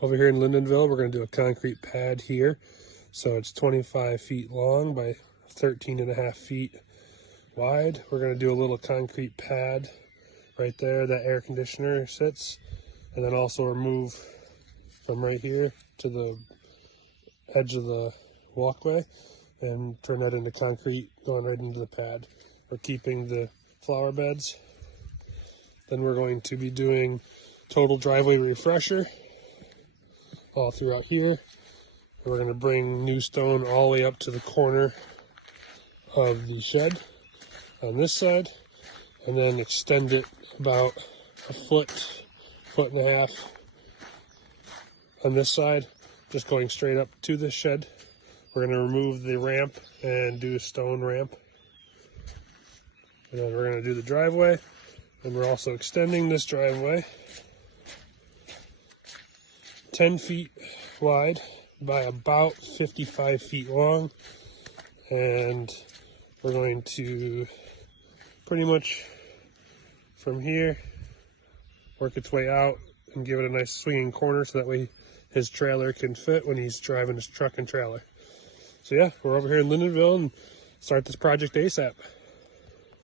Over here in Lyndonville, we're going to do a concrete pad here. So it's 25 feet long by 13.5 feet wide. We're going to do a little concrete pad right there that air conditioner sits, and then also remove from right here to the edge of the walkway and turn that into concrete going right into the pad. We're keeping the flower beds. Then we're going to be doing total driveway refresher all throughout here. And we're going to bring new stone all the way up to the corner of the shed on this side, and then extend it about a foot and a half on this side, just going straight up to the shed. We're going to remove the ramp and do a stone ramp. And then we're going to do the driveway, and we're also extending this driveway 10 feet wide by about 55 feet long, and we're going to pretty much from here work its way out and give it a nice swinging corner so that way his trailer can fit when he's driving his truck and trailer. So yeah, we're over here in Lyndonville and start this project ASAP.